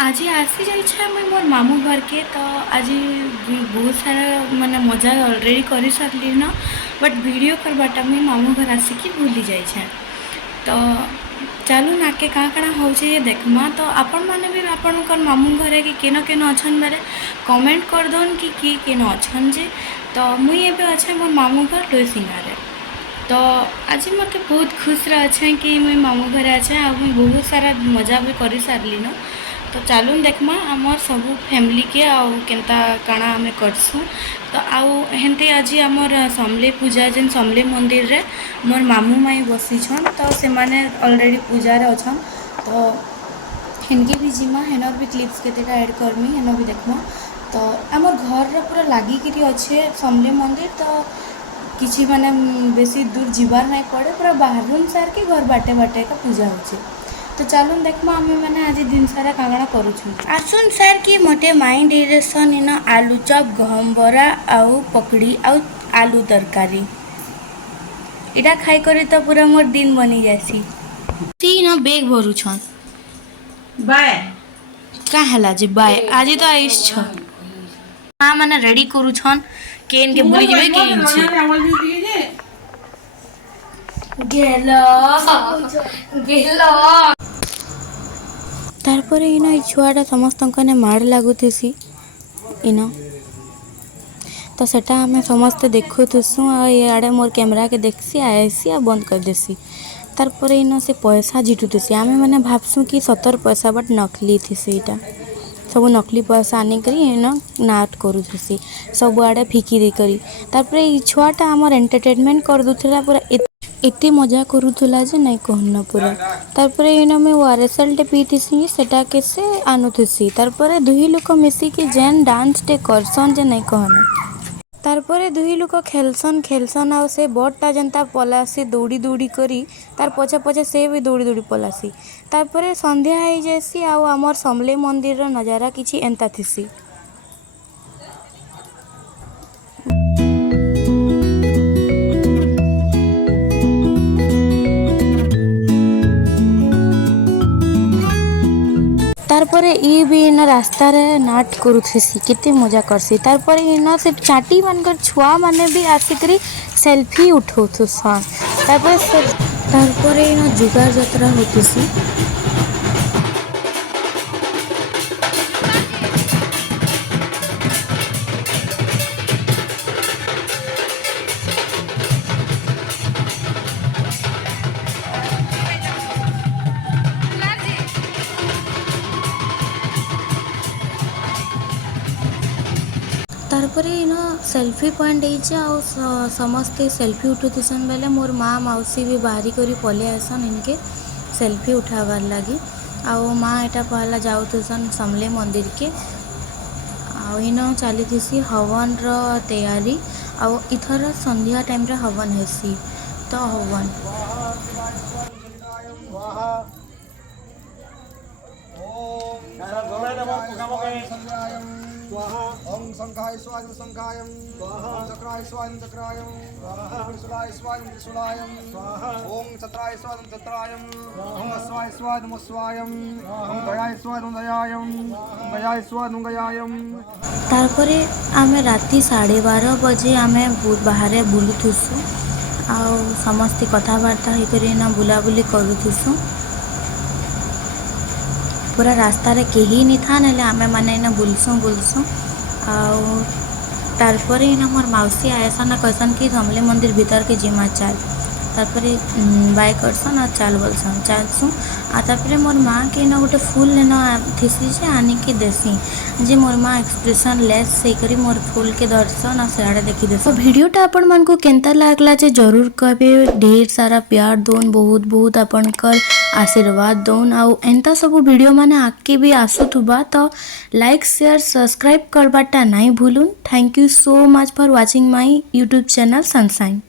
आज आसी जाइए मुई मोर मामू घर के तो आज बहुत सारा माने मजा ऑलरेडी कर सारे न बट वीडियो करवाटा मुई मामू घर आसिक भूली जाइए। तो चलू नाके काँ काଣା हो देखमा। तो आपण मैंने भी आपणकर मामू घरे कि केन केन अच्छन बेले कमेंट कर दौन कि किए केन अच्छन जे। तो मुई एबे अच्छे मोर मामू घर डोईसिंगारे। तो आज मत बहुत खुश अच्छे कि मुई मामू घरे अच्छे आ मुई बहुत सारा मजा भी कर सारली न। तो चलून देखमा आमर सब फैमिली के आउ केनता काଣା आमे करसुँ। तो आउ हेंती आज आमर समले पूजा जेन समले मंदिर रे मोर मामू माई बसीछन तो से माने ऑलरेडी पूजा रे अछन। तो हेनके भी जिमा हेनर भी क्लिप्स केतेटा ऐड करमी हेन भी देखमा। तो आमर घर रे पूरा लागिकी अच्छे समले मंदिर। तो किसी माने बेसी दूर जीवार नहीं पड़े पूरा बाहर सार के घर बाटे बाटे का पूजा होचे। तो चलून देखमा आमे मैंने आज दिन सारा कागड़ा करूँ आसुन सार कि मोटे माई डिरेसन इन आलू चप गहम बरा आउ पकड़ी आउ आलू तरकारी इटा खाई करी तो पूरा मोर दिन बनी जासी। तीन बेग भरू छन बाय का हला जे बाय आज तो आइस छ हां माने रेडी करू छन केन के बुली जेबे केन छे गेलो गेलो तारपर इन ई छुआटा समस्त ने माड़ लगुसी इन तो सेटा आम समस्ते देखुसु आड़े मोर कैमरा के देखसी आएसी आ बंद कर देसी। तारपर इन से पैसा झिटुसी आम मैंने भावसु कि 70 पैसा बट नकली थी सेटा सब नकली पैसा आनिक इन नाट करुसी सब आड़े फिकी देकर। तारपर ई छुआटा आमर एंटरटेनमेंट कर दूला पूरा एते मजा करूला जे नहीं कहना पूरा। तारपर इन मैं ओआरएसएल टे पीथी सेटा के से आनुथी। तारपर दुही लोक मिसिकी जेन डांस टे करसन जे नहीं कहना। तारपर दुही लोक खेलसन खेलसन आ से बड़टा जनता पलासी दौड़ी दौड़ी करी तार पछे पछे से भी दौड़ी दौड़ी पलासी। तारपर संध्या हो जासी आउ आमर समले मंदिर नजारा किछि एंता थिसी। तारपर ई भी इन रास्ता रे नाट करुथसी केते मजा करसी। तारपर इन से चाटी मानकर छुआ माने भी आसिकरी सेल्फी उठौथुसन। तारपर इन जुगार जत्रा होतुसी। तारपर इन सेल्फी पॉइंट आ समस्ते सेल्फी उठुसन बेले मोर माँ मौसी भी बाहरी करी पले आसन इनके सेल्फी उठावार लगी। आउ माँ एटा पहला जाऊथुसन समले मंदिर के आउ इन चली हवन रो तैयारी आउ इथर संध्या टाइम रे हवन हेसी। तो हवन ओम संखाय स्वाय संखाय ओम चक्राय स्वाय चक्राय ओम त्रिशूलाय स्वाय त्रिशूलाय ओम चत्राय स्वाय चत्राय ओम स्वाय स्वाय स्वाय ओम गयाय स्वाय गयाय ओम गयाय स्वाय गयाय। तारपरे आमे राति 12:30 बजे आमे बाहर बुलुथुसु आउ समस्ते कथबार्ता होकर बुलाबुली करुथुसु। पूरा रास्ता रे केही नहीं था ना आमे माने इन बुलसुँ आउ तारपर इन मोर मौसी आयसन कहसन कि समले मंदिर भीतर के जिमा चाल। तारपर बाय करसन आ चाल बोलसन चालसुँ आ तारपर मोर माँ के न गोटे फूल लेना थीसी जे आनी के देसी जे मोर माँ एक्सप्रेशन लेस से करी मोर फूल के दर्शन आ सियाड़े देखी देस। तो वीडियोटा आपण मन को केनता लागला जे जरूर कहबे ढेर सारा प्यार दोन बहुत बहुत आपनकर आशीर्वाद दोन आउ एंता सब वीडियो माने आके भी आसुथुबा। तो लाइक शेयर सब्सक्राइब करबाटा नहीं भूलुन। Thank you so much for watching my YouTube channel sunshine.